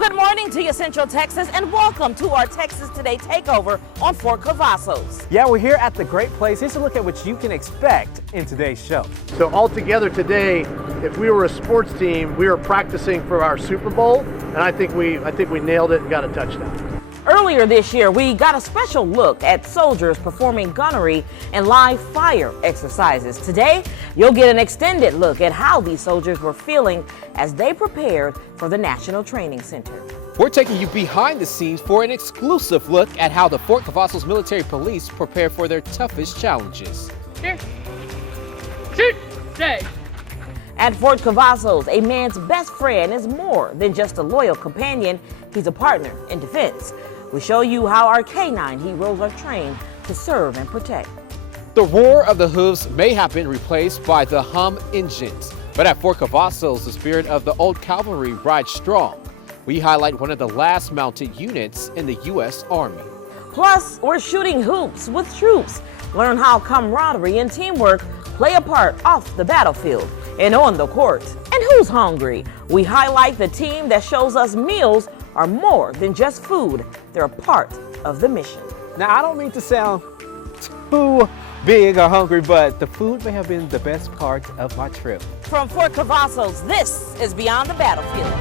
Well, good morning to you, Central Texas, and welcome to our Texas Today Takeover on Fort Cavazos. Yeah, we're here at the great place. Here's a look at what you can expect in today's show. So all together today, if we were a sports team, we were practicing for our Super Bowl, and I think we nailed it and got a touchdown. Earlier this year, we got a special look at soldiers performing gunnery and live fire exercises. Today, you'll get an extended look at how these soldiers were feeling as they prepared for the National Training Center. We're taking you behind the scenes for an exclusive look at how the Fort Cavazos Military Police prepare for their toughest challenges. Here. Shoot! Stay. At Fort Cavazos, a man's best friend is more than just a loyal companion. He's a partner in defense. We show you how our K-9 heroes are trained to serve and protect. The roar of the hooves may have been replaced by the hum engines, but at Fort Cavazos, the spirit of the old cavalry rides strong. We highlight one of the last mounted units in the U.S. Army. Plus, we're shooting hoops with troops. Learn how camaraderie and teamwork play a part off the battlefield and on the court. And who's hungry? We highlight the team that shows us meals are more than just food. They're a part of the mission. Now, I don't mean to sound too big or hungry, but the food may have been the best part of my trip. From Fort Cavazos, this is Beyond the Battlefield.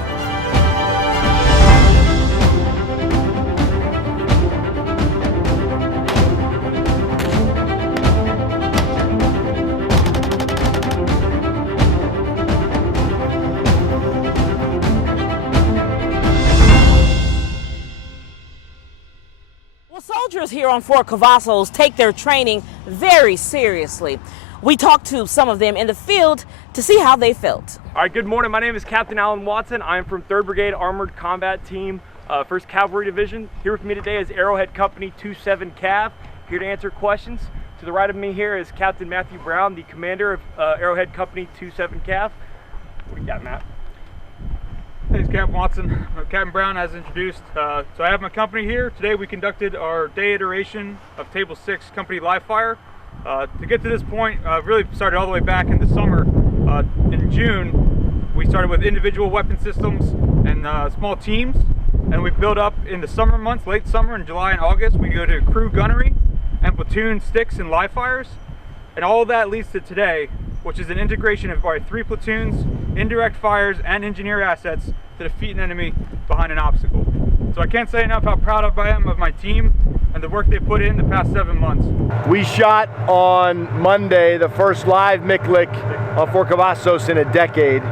Soldiers here on Fort Cavazos take their training very seriously. We talked to some of them in the field to see how they felt. All right, good morning. My name is Captain Alan Watson. I'm from 3rd Brigade Armored Combat Team, 1st Cavalry Division. Here with me today is Arrowhead Company 27 Cav, here to answer questions. To the right of me here is Captain Matthew Brown, the commander of Arrowhead Company 27 Cav. What do you got, Matt? Thanks, Captain Watson. Captain Brown, as introduced. So I have my company here. Today we conducted our day iteration of Table 6 Company Live Fire. To get to this point, really started all the way back in the summer. In June, we started with individual weapon systems and small teams. And we built up in the summer months, late summer, in July and August. We go to crew gunnery and platoon sticks and live fires. And all of that leads to today, which is an integration of our 3 platoons, indirect fires, and engineer assets to defeat an enemy behind an obstacle. So I can't say enough how proud I am of my team and the work they put in the past 7 months. We shot on Monday the first live MICLIC on Fort Cavazos in a decade,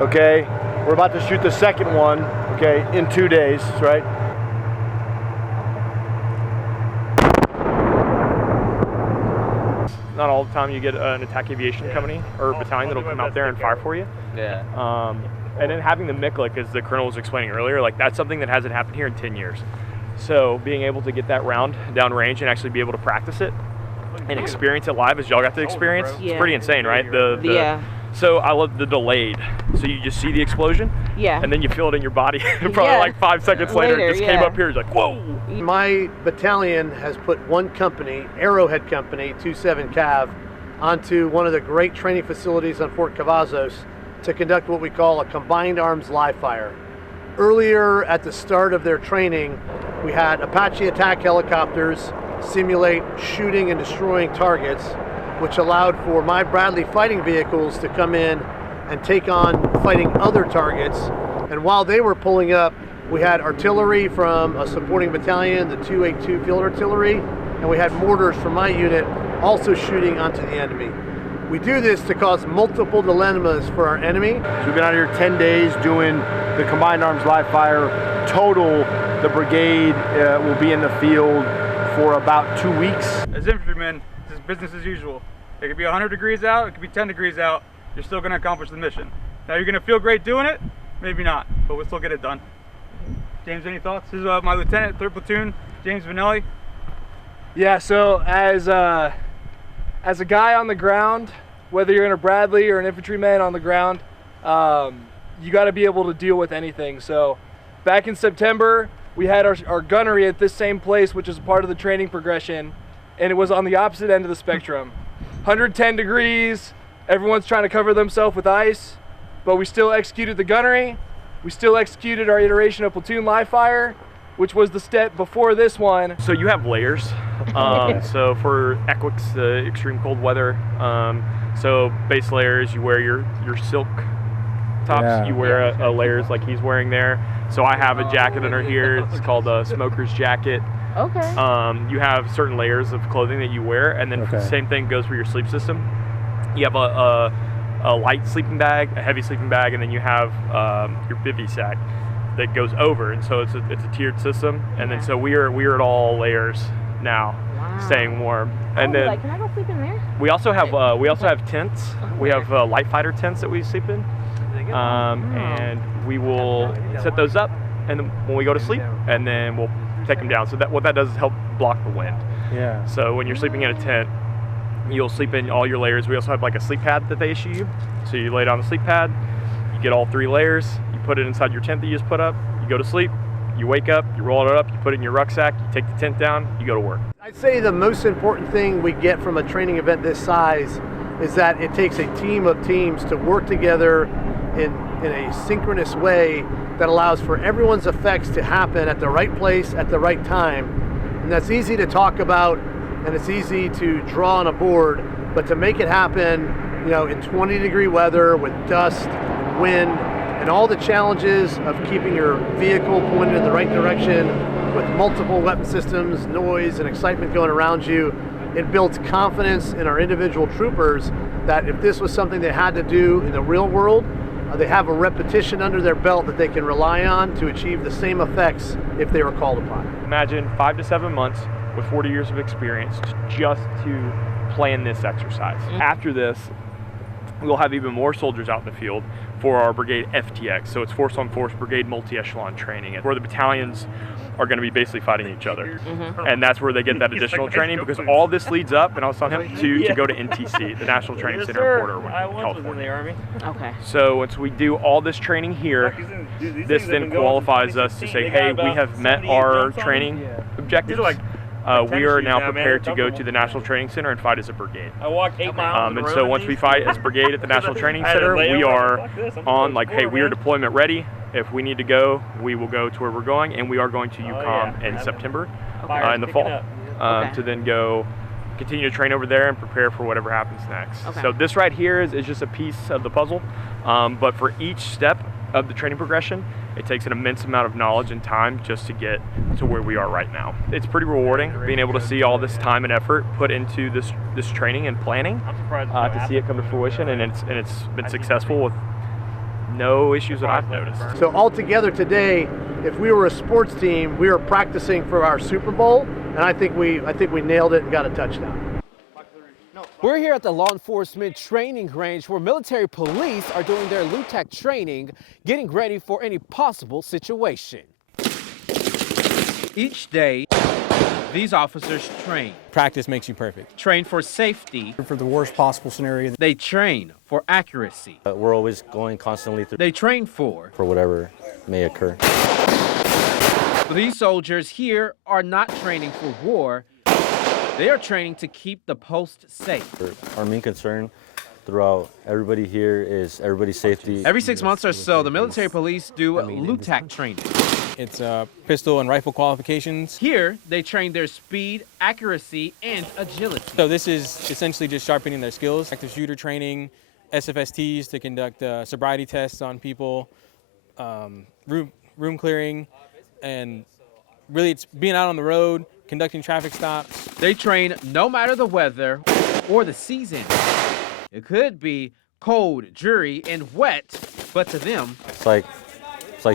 okay? We're about to shoot the second one, okay, in 2 days, right? Not all the time you get an attack aviation company or battalion that'll come out there and fire for you. Yeah. And then having the MICLIC, as the colonel was explaining earlier, like that's something that hasn't happened here in 10 years. So being able to get that round down range and actually be able to practice it and experience it live as y'all got to experience, Yeah. it's pretty insane, right? Yeah. So I love the delayed. So you just see the explosion, Yeah. and then you feel it in your body. Probably Yeah. like 5 seconds later, it just came yeah. up here. It's like, whoa! My battalion has put one company, Arrowhead Company 27 Cav, onto one of the great training facilities on Fort Cavazos to conduct what we call a combined arms live fire. Earlier at the start of their training, we had Apache attack helicopters simulate shooting and destroying targets, which allowed for my Bradley fighting vehicles to come in and take on fighting other targets. And while they were pulling up, we had artillery from a supporting battalion, the 282 Field Artillery, and we had mortars from my unit also shooting onto the enemy. We do this to cause multiple dilemmas for our enemy. So we've been out here 10 days doing the combined arms live fire. Total, the brigade will be in the field for about 2 weeks. As infantrymen, this is business as usual. It could be 100 degrees out, it could be 10 degrees out. You're still going to accomplish the mission. Now you're going to feel great doing it, maybe not, but we'll still get it done. James, any thoughts? This is my lieutenant, 3rd Platoon, James Vanelli. Yeah, so as a guy on the ground, whether you're in a Bradley or an infantryman on the ground, you got to be able to deal with anything. So back in September, we had our gunnery at this same place, which is part of the training progression, and it was on the opposite end of the spectrum. 110 degrees, everyone's trying to cover themselves with ice, but we still executed the gunnery, We still executed our iteration of platoon live fire, which was the step before this one. So you have layers. So for equix, the extreme cold weather, so base layers, you wear your silk tops. Yeah. You wear a layers like he's wearing there. So I have a jacket under here. It's called a smoker's jacket. Okay. You have certain layers of clothing that you wear, and then the same thing goes for your sleep system. You have a light sleeping bag, a heavy sleeping bag, and then you have your bivy sack that goes over, and so it's a tiered system. And then so we are at all layers now, staying warm. And then can I go sleep in there? we also have tents. We have light fighter tents that we sleep in, and we will set those up, and then when we go to sleep, and then we'll take them down. So what that does is help block the wind. Yeah. So when you're sleeping in a tent, you'll sleep in all your layers. We also have like a sleep pad that they issue you. So you lay down the sleep pad, you get all 3 layers, you put it inside your tent that you just put up, you go to sleep, you wake up, you roll it up, you put it in your rucksack, you take the tent down, you go to work. I'd say the most important thing we get from a training event this size is that it takes a team of teams to work together in a synchronous way that allows for everyone's effects to happen at the right place at the right time. And that's easy to talk about, and it's easy to draw on a board, but to make it happen, in 20-degree weather with dust, wind, and all the challenges of keeping your vehicle pointed in the right direction with multiple weapon systems, noise, and excitement going around you, it builds confidence in our individual troopers that if this was something they had to do in the real world, they have a repetition under their belt that they can rely on to achieve the same effects if they were called upon. Imagine 5 to 7 months with 40 years of experience just to plan this exercise. After this, we'll have even more soldiers out in the field for our brigade FTX. So it's force on force brigade multi-echelon training, where the battalions are going to be basically fighting each other. And that's where they get that additional training, because all this leads up, and I was telling him, to go to NTC, the National Training Center in Port Irwin, California. Okay. So once we do all this training here, this then qualifies us to say, hey, we have met our training objectives. We are now prepared to go to the National Training Center and fight as a brigade. I walked 8 miles. And so once we fight as brigade at the National Training Center, we are on hey, we are deployment ready. If we need to go, we will go to where we're going, and we are going to UCOM in September, in the fall, to then go continue to train over there and prepare for whatever happens next. So this right here is just a piece of the puzzle, but for each step of the training progression, it takes an immense amount of knowledge and time just to get to where we are right now. It's pretty rewarding being able to see all this time and effort put into this training and planning, to see it come to fruition, and it's been successful with no issues that I've noticed. So altogether today, if we were a sports team, we were practicing for our Super Bowl, and I think we nailed it and got a touchdown. We're here at the law enforcement training range where military police are doing their LUTAC training, getting ready for any possible situation. Each day, these officers train. Practice makes you perfect. Train for safety. For the worst possible scenario. They train for accuracy. We're always going constantly through. They train for whatever may occur. But these soldiers here are not training for war. They are training to keep the post safe. Our main concern throughout everybody here is everybody's safety. Every 6 months or so, the military police do LUTAC training. It's pistol and rifle qualifications. Here, they train their speed, accuracy, and agility. So this is essentially just sharpening their skills. Active shooter training, SFSTs to conduct sobriety tests on people, room clearing, and really it's being out on the road, conducting traffic stops. They train no matter the weather or the season. It could be cold, dreary, and wet, but to them, It's like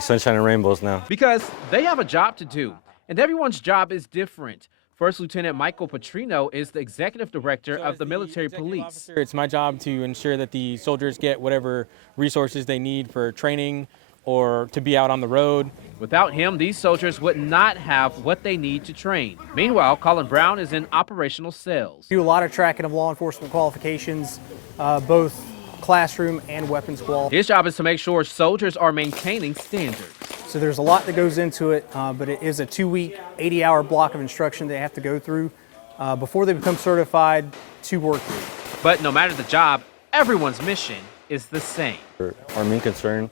sunshine and rainbows now. Because they have a job to do, and everyone's job is different. First Lieutenant Michael Petrino is the executive director of the military police. Officer, it's my job to ensure that the soldiers get whatever resources they need for training or to be out on the road. Without him, these soldiers would not have what they need to train. Meanwhile, Colin Brown is in operational sales. Do a lot of tracking of law enforcement qualifications, both classroom and weapons qual. His job is to make sure soldiers are maintaining standards. So there's a lot that goes into it, but it is a 2-week, 80-hour block of instruction they have to go through before they become certified to work through. But no matter the job, everyone's mission is the same. Our main concern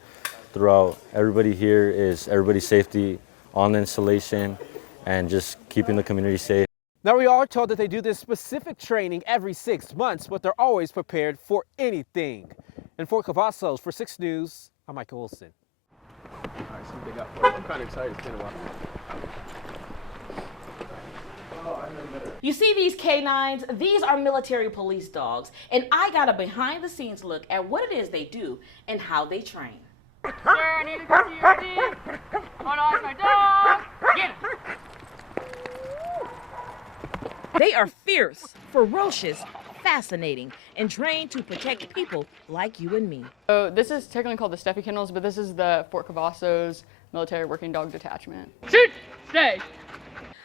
throughout everybody here is everybody's safety on the installation and just keeping the community safe. Now, we are told that they do this specific training every 6 months, but they're always prepared for anything. In Fort Cavazos, for 6 News, I'm Micah. All right, see what they got for us. I'm kind of excited. It's been a while. You see these canines? These are military police dogs, and I got a behind-the-scenes look at what it is they do and how they train. Sir, I need to come to your team. Hold on, my dog. Get him. They are fierce, ferocious, fascinating, and trained to protect people like you and me. So this is technically called the Steffi Kennels, but this is the Fort Cavazos Military Working Dog Detachment. Shoot! Stay!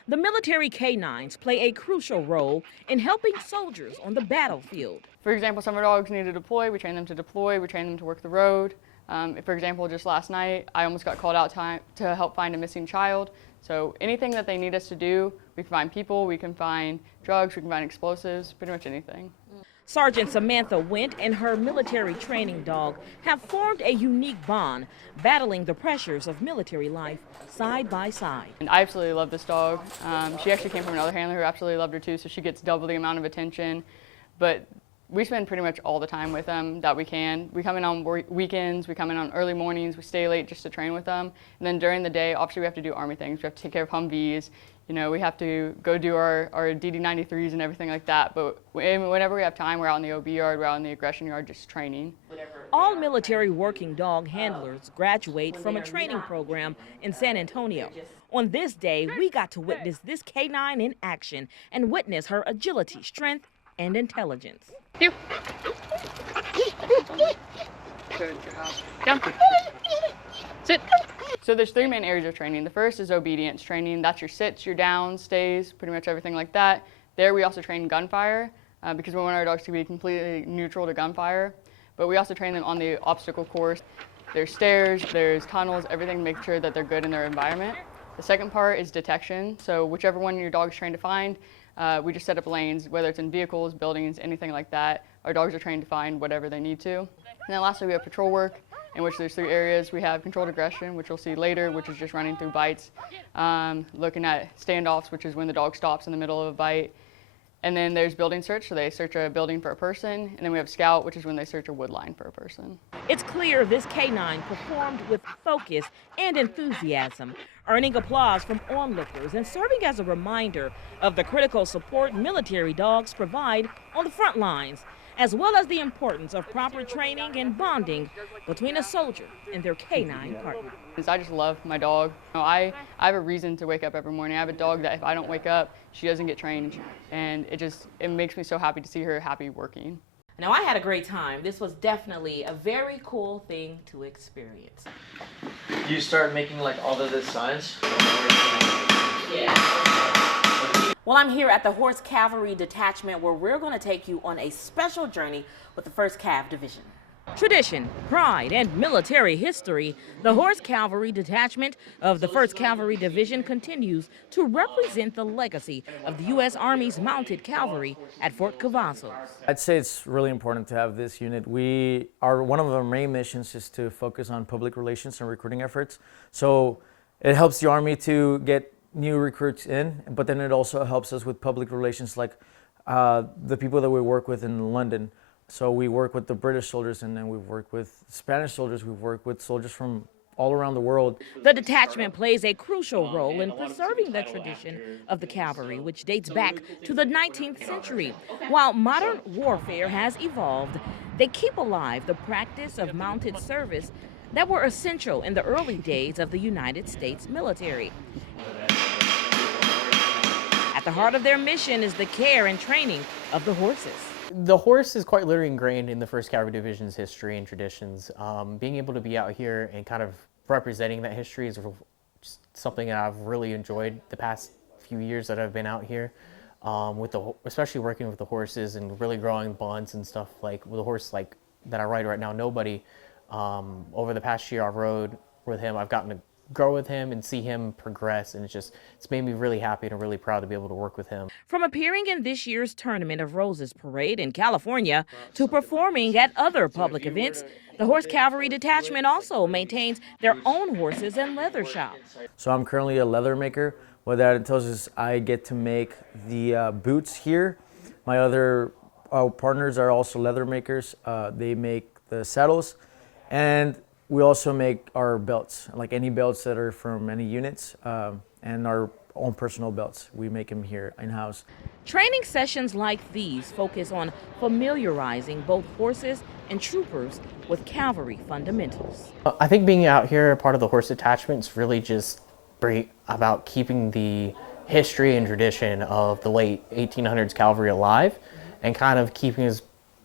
The military canines play a crucial role in helping soldiers on the battlefield. For example, some of our dogs need to deploy. We train them to deploy. We train them to work the road. For example, just last night, I almost got called out to help find a missing child. So anything that they need us to do, we can find people, we can find drugs, we can find explosives, pretty much anything. Sergeant Samantha Went and her military training dog have formed a unique bond, battling the pressures of military life side by side. And I absolutely love this dog. She actually came from another handler who absolutely loved her too, so she gets double the amount of attention. But we spend pretty much all the time with them that we can. We come in on weekends, we come in on early mornings, we stay late just to train with them. And then during the day, obviously we have to do Army things. We have to take care of Humvees. You know, we have to go do our DD93s and everything like that. But whenever we have time, we're out in the OB yard, we're out in the aggression yard just training. All military working dog handlers graduate from a training program in San Antonio. On this day, we got to witness this canine in action and witness her agility, strength, and intelligence. Down. Sit. So there's 3 main areas of training. The first is obedience training. That's your sits, your downs, stays, pretty much everything like that. There we also train gunfire because we want our dogs to be completely neutral to gunfire. But we also train them on the obstacle course. There's stairs, there's tunnels, everything to make sure that they're good in their environment. The second part is detection. So whichever one your dog's trained to find, we just set up lanes, whether it's in vehicles, buildings, anything like that. Our dogs are trained to find whatever they need to. And then lastly, we have patrol work, in which there's 3 areas. We have controlled aggression, which we'll see later, which is just running through bites. Looking at standoffs, which is when the dog stops in the middle of a bite. And then there's building search, so they search a building for a person. And then we have scout, which is when they search a wood line for a person. It's clear this canine performed with focus and enthusiasm, earning applause from onlookers and serving as a reminder of the critical support military dogs provide on the front lines, as well as the importance of proper training and bonding between a soldier and their canine partner. I just love my dog. You know, I have a reason to wake up every morning. I have a dog that if I don't wake up, she doesn't get trained. And it makes me so happy to see her happy working. Now, I had a great time. This was definitely a very cool thing to experience. You start making like all of the signs? Yeah. Well, I'm here at the Horse Cavalry Detachment where we're going to take you on a special journey with the 1st Cav Division. Tradition, pride, and military history, the Horse Cavalry Detachment of the 1st Cavalry Division continues to represent the legacy of the U.S. Army's Mounted Cavalry at Fort Cavazos. I'd say it's really important to have this unit. One of our main missions is to focus on public relations and recruiting efforts. So it helps the Army to get new recruits in, but then it also helps us with public relations, like the people that we work with in London. So we work with the British soldiers, and then we work with Spanish soldiers. We work with soldiers from all around the world. The detachment plays a crucial role in preserving the tradition of the cavalry, which dates back to the 19th century. While modern warfare has evolved, they keep alive the practice of mounted service that were essential in the early days of the United States military. At the heart of their mission is the care and training of the horses. The horse is quite literally ingrained in the 1st Cavalry Division's history and traditions. Being able to be out here and kind of representing that history is something that I've really enjoyed the past few years that I've been out here, especially working with the horses and really growing bonds and stuff. Like with a horse like that I ride right now, Nobody. Over the past year I rode with him, I've gotten to grow with him and see him progress, and it's made me really happy and really proud to be able to work with him. From appearing in this year's Tournament of Roses parade in California to performing at other public events, the Horse Cavalry Detachment also maintains their own horses and leather shop. So I'm currently a leather maker. What that entails is I get to make the boots here. My other partners are also leather makers. They make the saddles, and we also make our belts, like any belts that are from any units, and our own personal belts. We make them here in-house. Training sessions like these focus on familiarizing both horses and troopers with cavalry fundamentals. I think being out here, part of the horse detachment, is really just about keeping the history and tradition of the late 1800s cavalry alive and kind of keeping us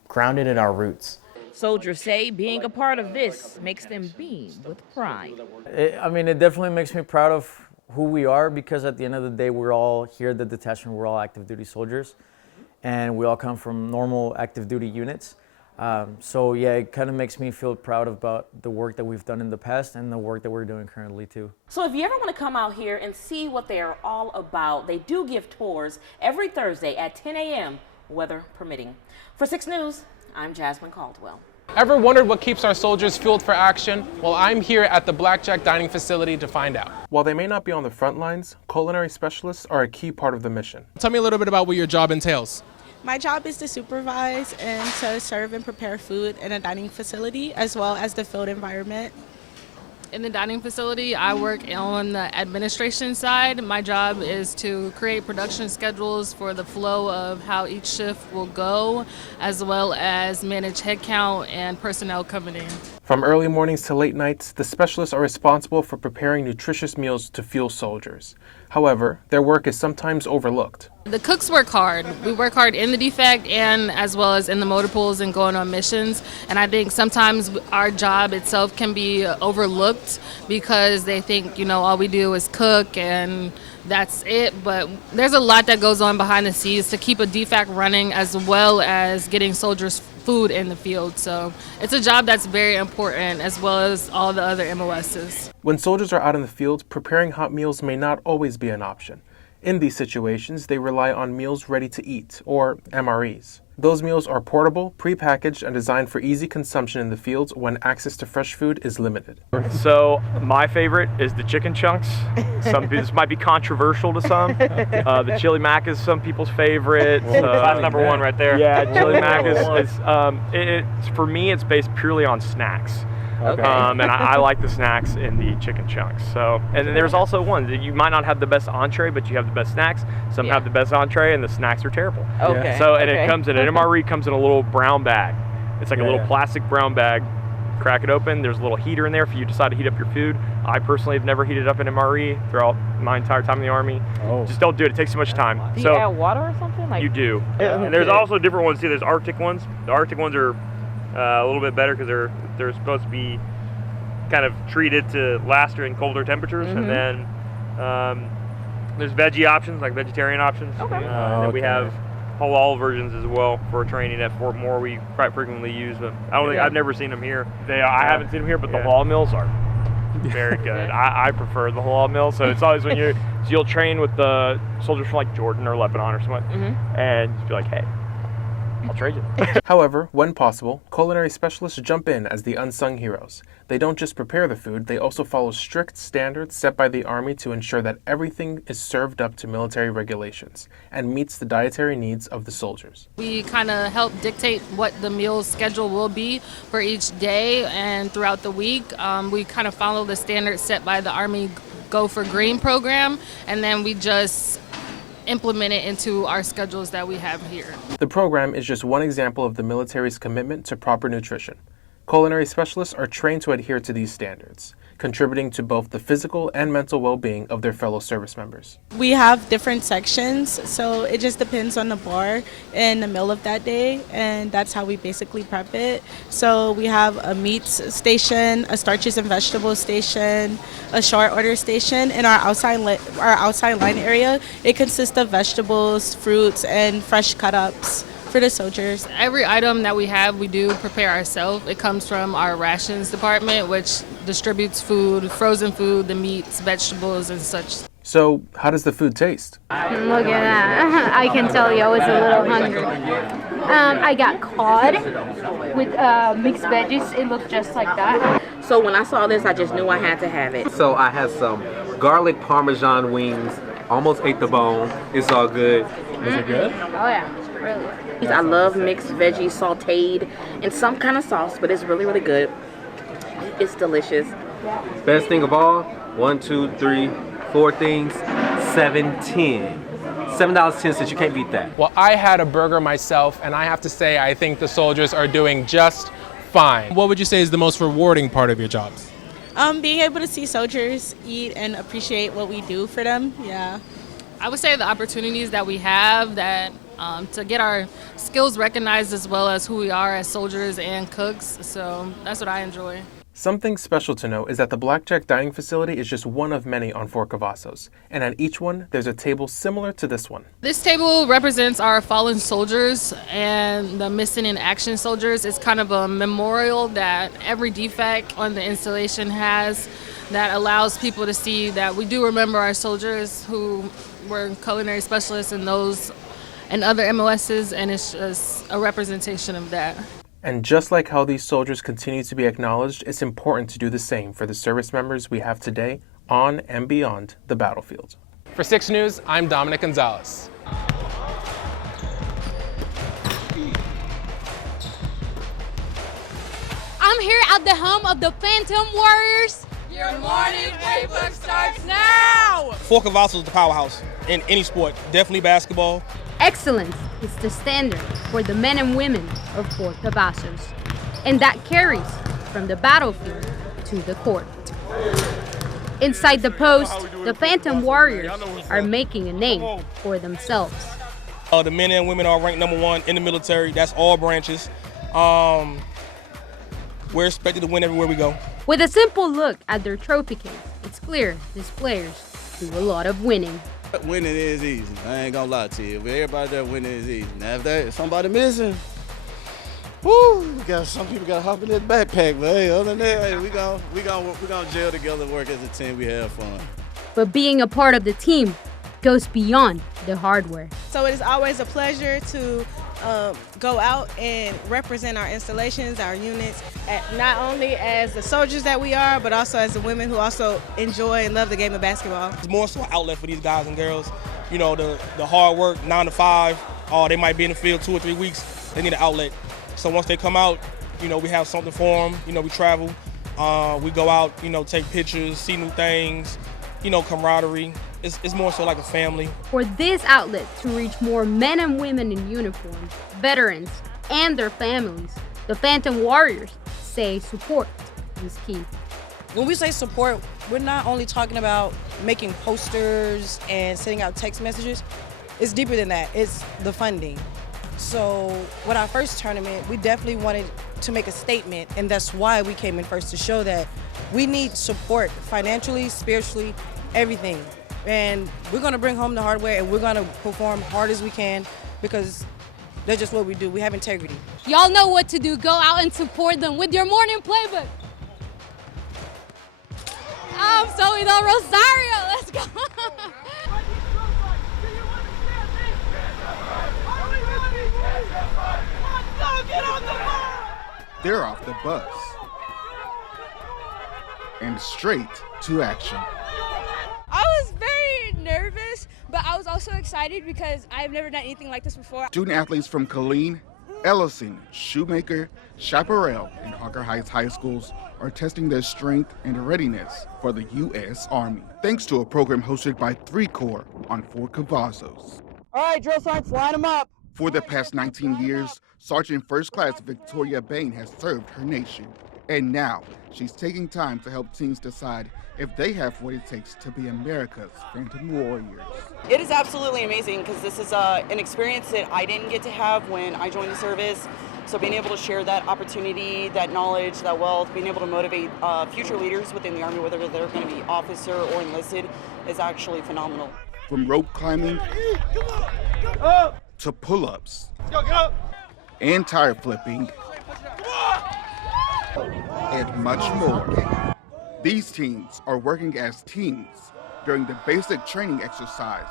grounded in our roots. Soldiers say being a part of this makes them beam with pride. It definitely makes me proud of who we are, because at the end of the day, we're all here at the detachment, we're all active duty soldiers, and we all come from normal active duty units. So yeah, it kind of makes me feel proud about the work that we've done in the past and the work that we're doing currently too. So if you ever want to come out here and see what they are all about, they do give tours every Thursday at 10 a.m., weather permitting. For 6 News, I'm Jasmin Caldwell. Ever wondered what keeps our soldiers fueled for action? Well, I'm here at the Blackjack Dining Facility to find out. While they may not be on the front lines, culinary specialists are a key part of the mission. Tell me a little bit about what your job entails. My job is to supervise and to serve and prepare food in a dining facility, as well as the field environment. In the dining facility, I work on the administration side. My job is to create production schedules for the flow of how each shift will go, as well as manage headcount and personnel coming in. From early mornings to late nights, the specialists are responsible for preparing nutritious meals to fuel soldiers. However, their work is sometimes overlooked. The cooks work hard. We work hard in the defect and as well as in the motor pools and going on missions. And I think sometimes our job itself can be overlooked because they think, all we do is cook and that's it. But there's a lot that goes on behind the scenes to keep a defect running, as well as getting soldiers food in the field. So it's a job that's very important, as well as all the other MOSs. When soldiers are out in the field, preparing hot meals may not always be an option. In these situations, they rely on meals ready to eat, or MREs. Those meals are portable, pre-packaged, and designed for easy consumption in the fields when access to fresh food is limited. So my favorite is the chicken chunks. This might be controversial to some. The chili mac is some people's favorite. That's number one right there. Yeah, chili mac is for me, it's based purely on snacks. Okay. And I like the snacks in the chicken chunks. So, and then there's also ones that you might not have the best entree, but you have the best snacks. Some have the best entree, and the snacks are terrible. Okay. So, and it comes in an MRE comes in a little brown bag. It's like a little plastic brown bag. Crack it open. There's a little heater in there if you decide to heat up your food. I personally have never heated up an MRE throughout my entire time in the Army. Just don't do it. It takes too much time. Do you add water or something? You do. And there's also different ones too. There's Arctic ones. The Arctic ones are a little bit better because they're supposed to be kind of treated to last in colder temperatures. And then there's veggie options, like vegetarian options. And then we have halal versions as well for training at Fort Moore. We quite frequently use them. I've never seen them here. I haven't seen them here, but the halal meals are very good. I prefer the halal meal. So it's always when you'll train with the soldiers from like Jordan or Lebanon or something, and just be like, hey, I'll trade you. However, when possible, culinary specialists jump in as the unsung heroes. They don't just prepare the food, they also follow strict standards set by the Army to ensure that everything is served up to military regulations and meets the dietary needs of the soldiers. We kind of help dictate what the meal schedule will be for each day and throughout the week. We kind of follow the standards set by the Army Go for Green program, and then we just implement it into our schedules that we have here. The program is just one example of the military's commitment to proper nutrition. Culinary specialists are trained to adhere to these standards, contributing to both the physical and mental well-being of their fellow service members. We have different sections, so it just depends on the bar and the meal of that day, and that's how we basically prep it. So we have a meats station, a starches and vegetables station, a short order station, and our outside line area. It consists of vegetables, fruits, and fresh cut-ups for the soldiers. Every item that we have, we do prepare ourselves. It comes from our rations department, which distributes food, frozen food, the meats, vegetables, and such. So, how does the food taste? Look at that. I can tell you I was a little hungry. I got cod with mixed veggies. It looked just like that. So when I saw this, I just knew I had to have it. So I had some garlic Parmesan wings. Almost ate the bone. It's all good. Is it good? Oh yeah, really good. I love mixed veggies sauteed in some kind of sauce, but it's really, really good. It's delicious. Best thing of all, 1, 2, 3, 4 things, $7.10. $7.10. You can't beat that. Well, I had a burger myself, and I have to say I think the soldiers are doing just fine. What would you say is the most rewarding part of your jobs? Being able to see soldiers eat and appreciate what we do for them, yeah. I would say the opportunities that we have that to get our skills recognized as well as who we are as soldiers and cooks. So that's what I enjoy. Something special to note is that the Blackjack Dining Facility is just one of many on Fort Cavazos, and at each one, there's a table similar to this one. This table represents our fallen soldiers and the missing in action soldiers. It's kind of a memorial that every defect on the installation has that allows people to see that we do remember our soldiers who were culinary specialists in those and other MOSs, and it's just a representation of that. And just like how these soldiers continue to be acknowledged, it's important to do the same for the service members we have today on and beyond the battlefield. For 6 News, I'm Dominic Gonzalez. I'm here at the home of the Phantom Warriors. Your morning playbook starts now! Fort Cavazos is the powerhouse in any sport, definitely basketball. Excellence is the standard for the men and women of Fort Cavazos, and that carries from the battlefield to the court. Inside the post, the Phantom Warriors are making a name for themselves. The men and women are ranked #1 in the military. That's all branches. We're expected to win everywhere we go. With a simple look at their trophy case, it's clear these players do a lot of winning. Winning is easy. I ain't gonna lie to you. But everybody there winning is easy. Now if somebody missing, woo, some people gotta hop in that backpack. But hey, other than that, hey, we gonna gel together, work as a team. We have fun. But being a part of the team goes beyond the hardware. So it is always a pleasure to go out and represent our installations, our units, not only as the soldiers that we are, but also as the women who also enjoy and love the game of basketball. It's more so an outlet for these guys and girls. You know, the hard work, 9 to 5, they might be in the field 2 or 3 weeks. They need an outlet. So once they come out, you know, we have something for them. You know, we travel, we go out, you know, take pictures, see new things, you know, camaraderie. It's more so like a family. For this outlet to reach more men and women in uniform, veterans, and their families, the Phantom Warriors say support is key. When we say support, we're not only talking about making posters and sending out text messages. It's deeper than that. It's the funding. So with our first tournament, we definitely wanted to make a statement, and that's why we came in first, to show that we need support financially, spiritually, everything. And we're gonna bring home the hardware, and we're gonna perform hard as we can, because that's just what we do. We have integrity. Y'all know what to do. Go out and support them with your morning playbook. I'm Zoe the Rosario. Let's go. They're off the bus and straight to action. I was very nervous, but I was also excited because I've never done anything like this before. Student athletes from Killeen, Ellison, Shoemaker, Chaparral, and Harker Heights High Schools are testing their strength and readiness for the U.S. Army, thanks to a program hosted by 3 Corps on Fort Cavazos. All right, drill sergeants, line them up. For the past 19 years, Sergeant First Class Victoria Bain has served her nation. And now, she's taking time to help teams decide if they have what it takes to be America's Phantom Warriors. It is absolutely amazing because this is an experience that I didn't get to have when I joined the service. So being able to share that opportunity, that knowledge, that wealth, being able to motivate future leaders within the Army, whether they're going to be officer or enlisted, is actually phenomenal. From rope climbing to pull-ups and tire flipping and much more. These teams are working as teams during the basic training exercise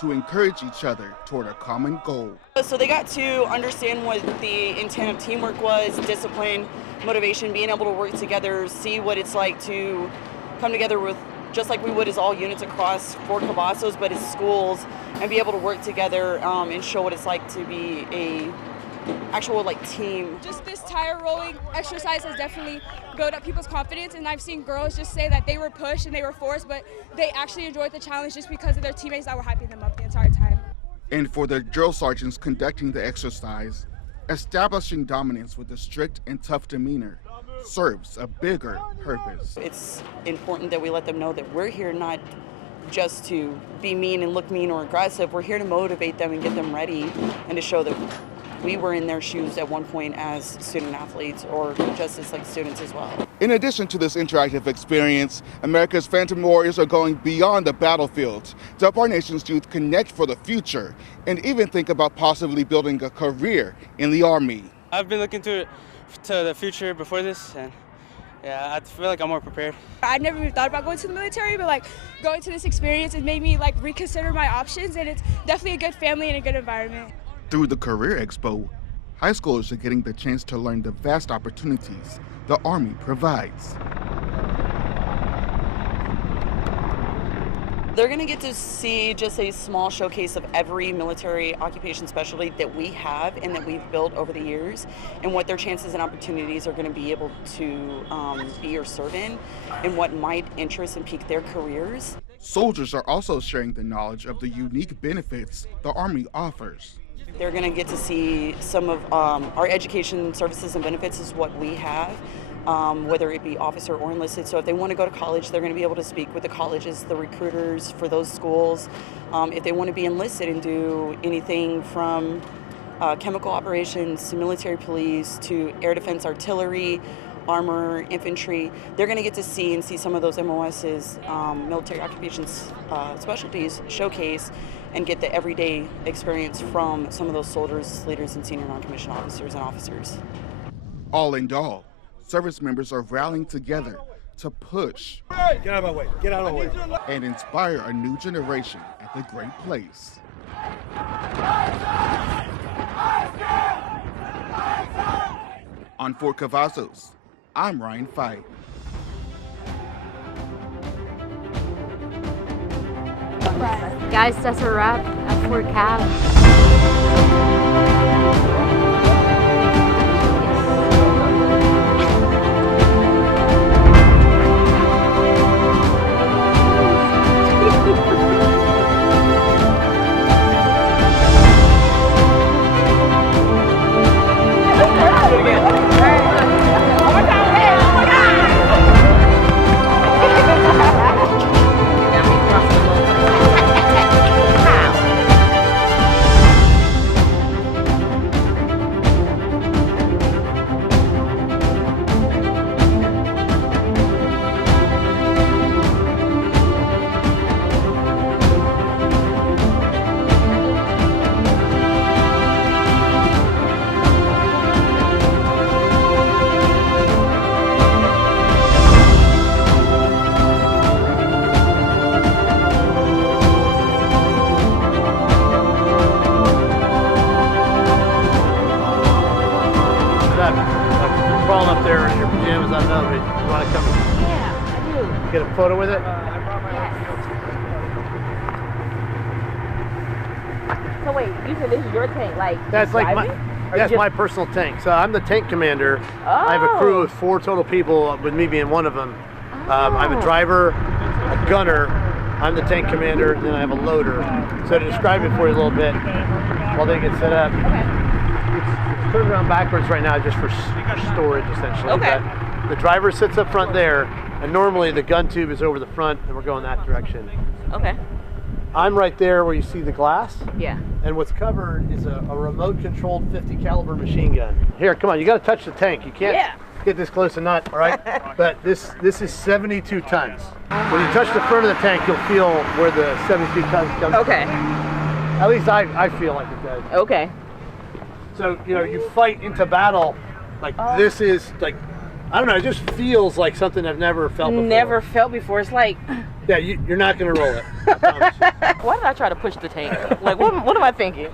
to encourage each other toward a common goal. So they got to understand what the intent of teamwork was, discipline, motivation, being able to work together, see what it's like to come together with, just like we would as all units across Fort Cavazos, but as schools, and be able to work together and show what it's like to be a actual team. Just this tire rolling exercise has definitely built up people's confidence, and I've seen girls just say that they were pushed and they were forced, but they actually enjoyed the challenge just because of their teammates that were hyping them up the entire time. And for the drill sergeants conducting the exercise, establishing dominance with a strict and tough demeanor serves a bigger purpose. It's important that we let them know that we're here not just to be mean and look mean or aggressive. We're here to motivate them and get them ready and to show that we were in their shoes at one point as student athletes or just as students as well. In addition to this interactive experience, America's Phantom Warriors are going beyond the battlefield to help our nation's youth connect for the future and even think about possibly building a career in the Army. I've been looking to the future before this, and yeah, I feel like I'm more prepared. I'd never even thought about going to the military, but going to this experience, it made me reconsider my options, and it's definitely a good family and a good environment. Through the Career Expo, high schoolers are getting the chance to learn the vast opportunities the Army provides. They're going to get to see just a small showcase of every military occupation specialty that we have and that we've built over the years, and what their chances and opportunities are going to be able to be or serve in, and what might interest and pique their careers. Soldiers are also sharing the knowledge of the unique benefits the Army offers. They're going to get to see some of our education services and benefits is what we have, whether it be officer or enlisted. So if they want to go to college, they're going to be able to speak with the colleges, the recruiters for those schools. If they want to be enlisted and do anything from chemical operations to military police to air defense artillery, armor, infantry, they're going to get to see some of those MOS's, military occupations specialties showcase and get the everyday experience from some of those soldiers, leaders, and senior non-commissioned officers and officers. All in all, service members are rallying together to push, get out of my way, get out of my way, and inspire a new generation at the great place. On Fort Cavazos, I'm Ryan Fite. Guys, that's a wrap at Fort Cav. Up there in your pajamas, I know, but you want to come? Yeah, I do. Get a photo with it? So wait, you said this is your tank, That's driving? my personal tank. So I'm the tank commander. I have a crew of 4 total people, with me being one of them. I have a driver, a gunner, I'm the tank commander, and then I have a loader. So to describe it for you a little bit while they get set up. It's turned around backwards right now just for storage, essentially. Okay. But the driver sits up front there, and normally the gun tube is over the front, and we're going that direction. Okay. I'm right there where you see the glass. Yeah. And what's covered is a remote-controlled 50 caliber machine gun. Here, come on, you got to touch the tank. You can't get this close and not, all right? But this is 72 tons. When you touch the front of the tank, you'll feel where the 72 tons comes from. Okay. At least I feel like it does. Okay. So, you know, you fight into battle, like this is like, I don't know, it just feels like something I've never felt before. Never felt before. It's like, yeah, you're not going to roll it. why did I try to push the tank? Like, what am I thinking?